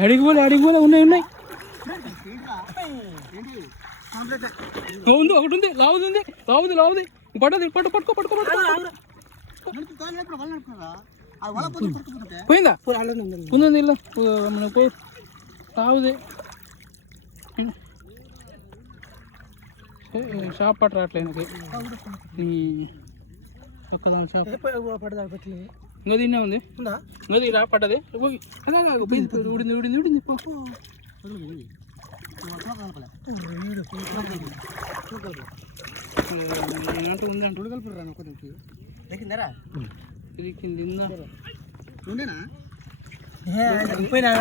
అడిగి పోలే ఉన్నాయి ఉంది ఒకటి ఉంది లావుది పట్టది పట్టుకో పోయిందా ఉంది ఇల్లు పోయి లావుది షాప్ పట్ట రావట్లేదు ఒక్కదాని షాప్ ఇంకా తిన్నే ఉంది ఇంకా రా పడ్డది ఊడింది అంటూ ఉందంట పోయింది